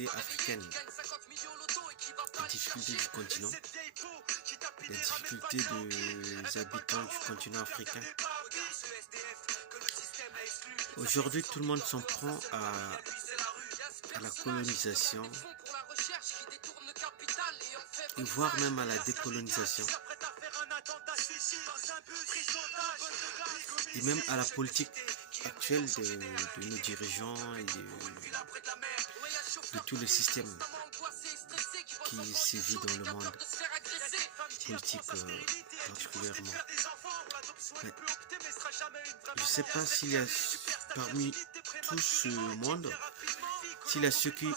difficultés africaines, les difficultés du continent, les difficultés des habitants du continent africain. Aujourd'hui, tout le monde s'en prend à la colonisation et voire même à la décolonisation et même à la politique actuelle de nos dirigeants et de tout le système qui sévit dans le monde politique particulièrement. Mais je ne sais pas s'il y a parmi tout ce monde, s'il y a ceux qui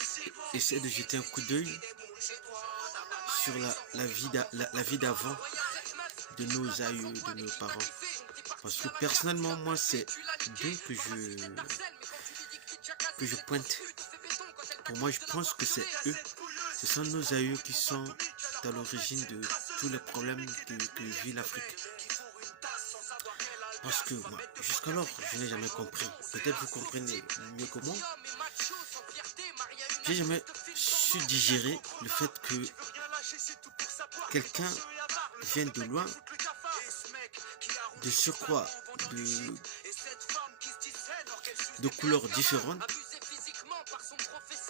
essaient de jeter un coup d'œil sur la vie d'avant de nos aïeux, de nos parents. Parce que personnellement, moi, c'est d'eux que je pointe. Pour moi, je pense que c'est eux. Ce sont nos aïeux qui sont à l'origine de tous les problèmes que vit l'Afrique. Parce que moi, jusqu'alors, je n'ai jamais compris. Peut-être vous comprenez mieux que moi. J'ai jamais su digérer le fait que quelqu'un vienne de loin, de surcroît, de couleurs différentes,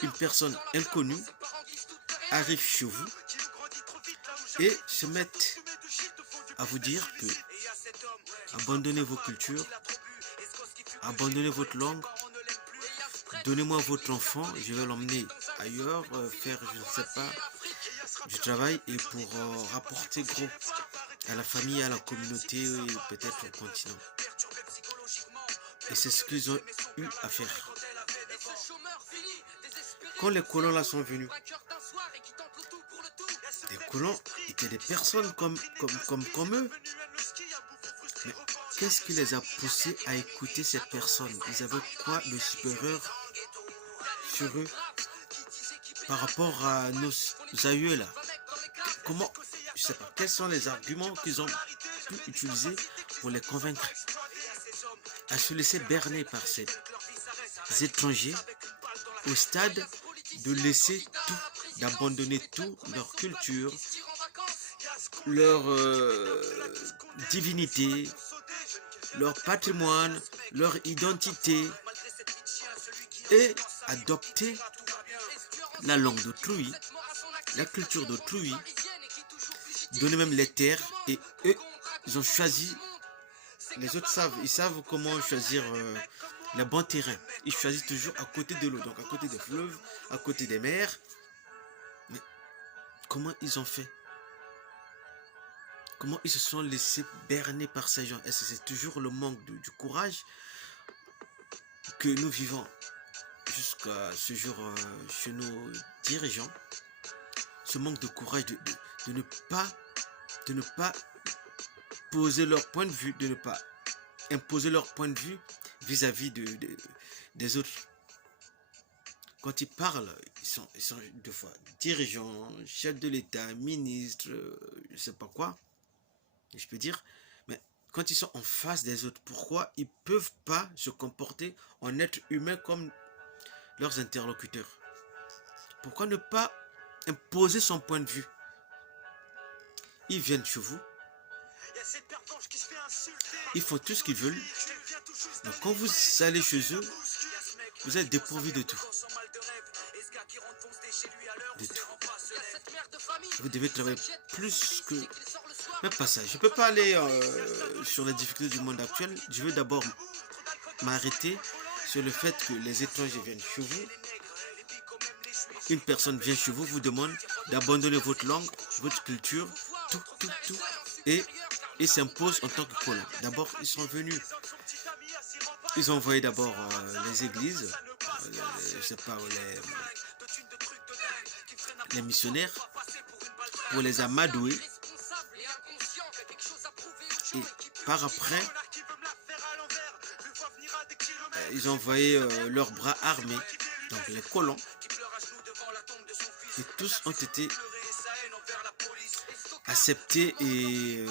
une personne inconnue arrive chez vous et se mette à vous dire que abandonnez vos cultures, abandonnez votre langue, donnez-moi votre enfant, je vais l'emmener ailleurs, faire, je ne sais pas, du travail et pour rapporter gros à la famille, à la communauté et peut-être au continent. Et c'est ce qu'ils ont eu à faire. Quand les colons là sont venus, les colons étaient des personnes comme eux. Mais qu'est-ce qui les a poussés à écouter ces personnes? Ils avaient quoi de supérieur sur eux par rapport à nos aïeux là? Comment, je sais pas, quels sont les arguments qu'ils ont pu utiliser pour les convaincre à se laisser berner par ces étrangers au stade de laisser tout, d'abandonner tout, leur culture, leur divinité, leur patrimoine, leur identité et adopter la langue d'autrui, la culture d'autrui, donner même les terres et eux, ils ont choisi, les autres savent, ils savent comment choisir les bons terrains. Ils choisissent toujours à côté de l'eau, donc à côté des fleuves, à côté des mers. Mais comment ils ont fait? Comment ils se sont laissés berner par ces gens? Est-ce que c'est toujours le manque du courage que nous vivons jusqu'à ce jour chez nos dirigeants? Ce manque de courage de ne pas poser leur point de vue, de ne pas imposer leur point de vue vis-à-vis des autres. Quand ils parlent, ils sont deux fois dirigeants, chefs de l'État, ministres, je ne sais pas quoi, je peux dire. Mais quand ils sont en face des autres, pourquoi ils ne peuvent pas se comporter en être humains comme leurs interlocuteurs? Pourquoi ne pas imposer son point de vue? Ils viennent chez vous, ils font tout ce qu'ils veulent. Donc quand vous allez chez eux, vous êtes dépourvu de tout. De tout. Vous devez travailler plus que... Même pas ça. Je ne peux pas aller sur les difficultés du monde actuel. Je veux d'abord m'arrêter sur le fait que les étrangers viennent chez vous. Une personne vient chez vous, vous demande d'abandonner votre langue, votre culture, tout, et s'impose en tant que colon. D'abord, ils sont venus. Ils ont envoyé d'abord les églises, je sais pas, les missionnaires, pour les amadouer. Et par après, ils ont envoyé leurs bras armés, donc les colons. Et tous ont été acceptés et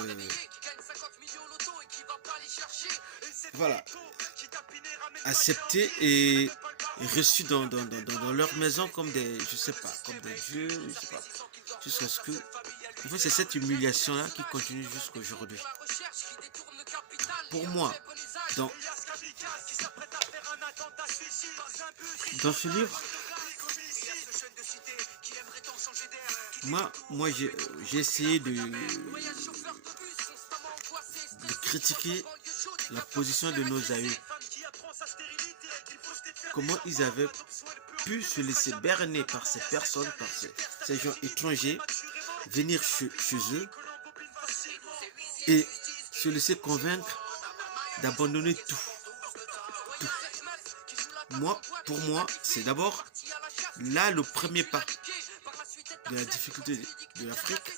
voilà, acceptés et reçus dans leur maison comme des, je sais pas, comme des dieux, je sais pas, jusqu'à ce que, en fait, c'est cette humiliation-là qui continue jusqu'à aujourd'hui. Pour moi, dans, dans ce livre, moi j'ai essayé de critiquer la position de nos aïeux. Comment ils avaient pu se laisser berner par ces personnes, par ces gens étrangers, venir chez eux et se laisser convaincre d'abandonner tout. Pour moi, c'est d'abord là le premier pas de la difficulté de l'Afrique,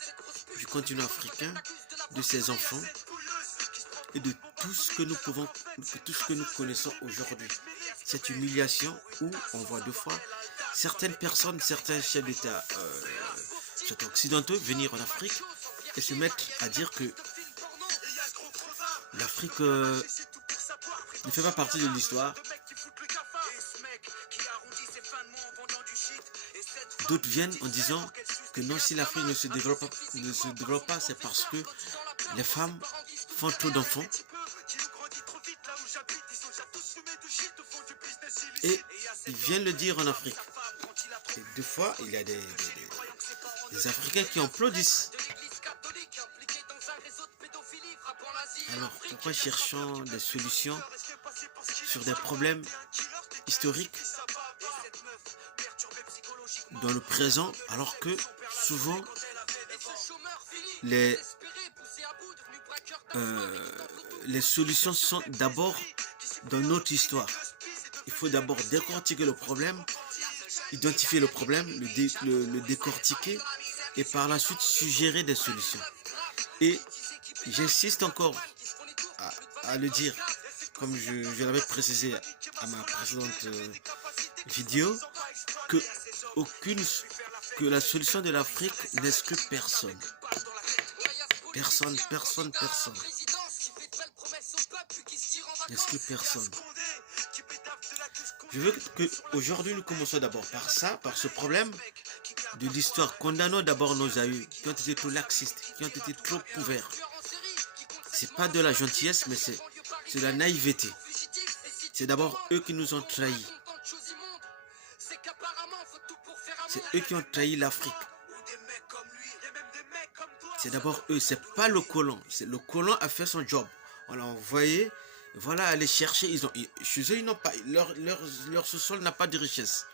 du continent africain, de ses enfants et de tout ce que nous pouvons, tout ce que nous connaissons aujourd'hui. Cette humiliation où on voit deux fois certaines personnes, certains chefs d'État occidentaux venir en Afrique et se mettre à dire que l'Afrique ne fait pas partie de l'histoire. D'autres viennent en disant que non, si l'Afrique ne se développe pas, c'est parce que les femmes font trop d'enfants. Et ils viennent le dire en Afrique. Et deux fois, il y a des Africains qui applaudissent. Alors, pourquoi cherchons des solutions sur des problèmes historiques dans le présent, alors que souvent les solutions sont d'abord dans notre histoire. Il faut d'abord décortiquer le problème, identifier le problème, le décortiquer et par la suite suggérer des solutions. Et j'insiste encore à le dire, comme je l'avais précisé à ma précédente vidéo, que la solution de l'Afrique n'est que personne. Personne. N'est-ce que personne. Je veux qu'aujourd'hui nous commençons d'abord par ça, par ce problème de l'histoire. Condamnons d'abord nos aïeux qui ont été trop laxistes, qui ont été trop ouverts. C'est pas de la gentillesse, mais c'est de la naïveté. C'est d'abord eux qui nous ont trahis. C'est eux qui ont trahi l'Afrique. C'est d'abord eux, c'est pas le colon. Le colon a fait son job. On l'a envoyé, voilà, aller chercher. Chez eux, ils n'ont pas, leur sous-sol n'a pas de richesse.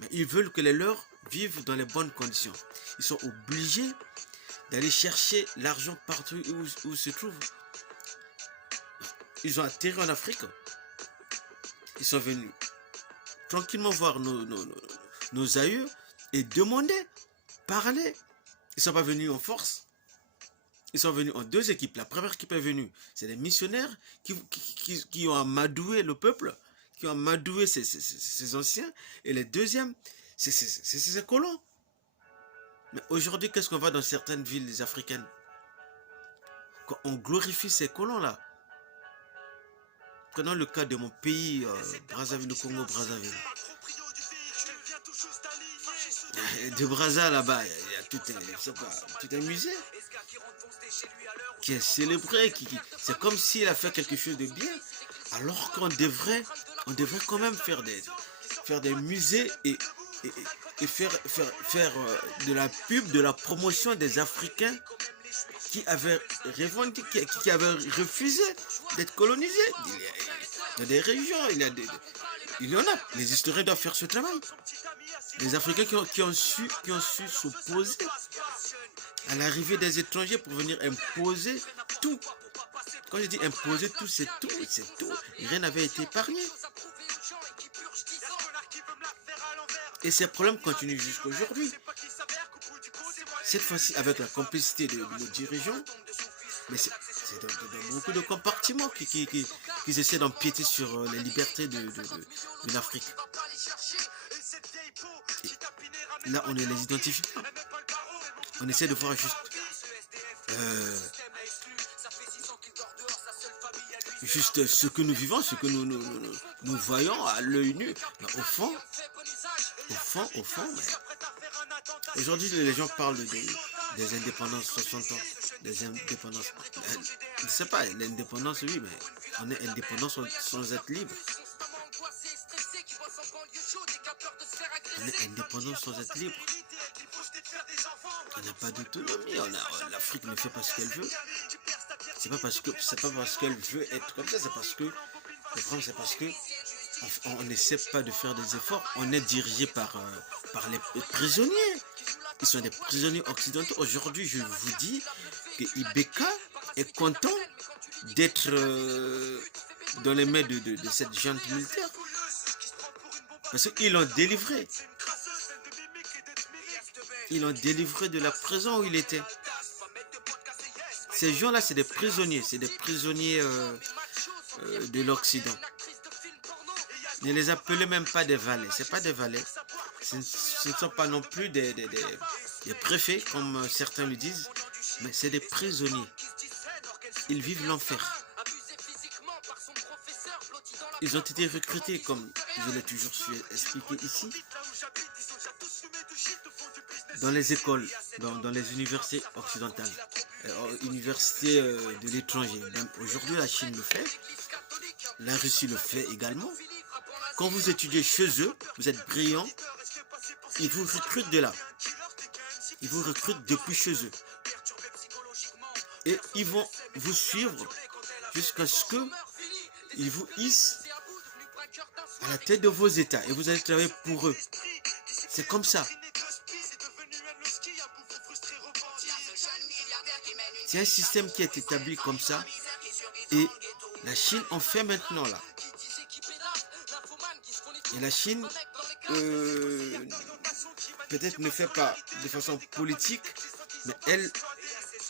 Mais ils veulent que les leurs vivent dans les bonnes conditions. Ils sont obligés d'aller chercher l'argent partout où se trouve. Ils ont atterri en Afrique. Ils sont venus tranquillement voir nos aïeux et demander, parler. Ils ne sont pas venus en force. Ils sont venus en deux équipes. La première équipe est venue, c'est des missionnaires qui ont amadoué le peuple, qui ont amadoué ces anciens. Et les deuxièmes, c'est ces colons. Mais aujourd'hui, qu'est-ce qu'on voit dans certaines villes africaines? Quand on glorifie ces colons-là. Prenons le cas de mon pays, Brazzaville, le Congo-Brazzaville. De Brazza là-bas, il y a tout un musée qui est célébré, c'est comme s'il a fait quelque chose de bien, alors qu'on devrait quand même faire des musées et faire de la pub, de la promotion des Africains qui avaient revendiqué, qui avaient refusé d'être colonisés. Il y a des régions, il y en a. Les historiens doivent faire ce travail. Les Africains qui ont su s'opposer à l'arrivée des étrangers pour venir imposer tout. Quand je dis imposer tout, c'est tout. Rien n'avait été épargné. Et ces problèmes continuent jusqu'à aujourd'hui. Cette fois-ci, avec la complicité de nos dirigeants, mais c'est dans beaucoup de compartiments qui essaient d'empiéter sur les libertés de l'Afrique. Là, on ne les identifie pas. On essaie de voir juste juste ce que nous vivons, ce que nous voyons à l'œil nu. Mais au fond, aujourd'hui les gens parlent des indépendances 60 ans, des indépendances. Je ne sais pas, l'indépendance, oui, mais on est indépendant sans être libre. On est indépendant sans être libre. On n'a pas d'autonomie. L'Afrique ne fait pas ce qu'elle veut. C'est pas parce qu'elle veut être comme ça. C'est parce que le problème, c'est parce que on n'essaie pas de faire des efforts. On est dirigé par les prisonniers. Ils sont des prisonniers occidentaux. Aujourd'hui, je vous dis que Ibeka est content d'être dans les mains de cette junte militaire. Parce qu'ils l'ont délivré. Ils l'ont délivré de la prison où il était. Ces gens-là, c'est des prisonniers. C'est des prisonniers de l'Occident. Ne les appelez même pas des valets. Ce pas des valets. Ce ne sont pas non plus des préfets, comme certains le disent. Mais c'est des prisonniers. Ils vivent l'enfer. Ils ont été recrutés, comme je l'ai toujours expliqué ici, dans les écoles, dans les universités occidentales, universités de l'étranger. Aujourd'hui, la Chine le fait, la Russie le fait également. Quand vous étudiez chez eux, vous êtes brillant, ils vous recrutent de là. Ils vous recrutent depuis chez eux. Et ils vont vous suivre jusqu'à ce qu'ils vous hissent à la tête de vos États. Et vous allez travailler pour eux. C'est comme ça. C'est un système qui est établi comme ça. Et la Chine en fait maintenant là. Et la Chine peut-être ne fait pas de façon politique, mais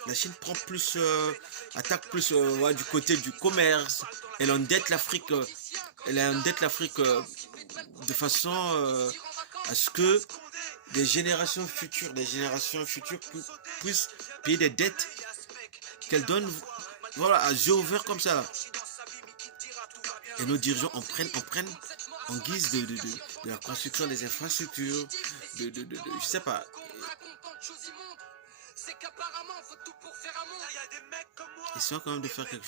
la Chine prend plus, attaque plus du côté du commerce. Elle endette l'Afrique. De façon à ce que des générations futures puissent payer des dettes qu'elle donne, voilà, à yeux ouverts comme ça. Là. Et nos dirigeants en prennent en guise de la construction des infrastructures, je sais pas. Essayons quand même de faire quelque chose.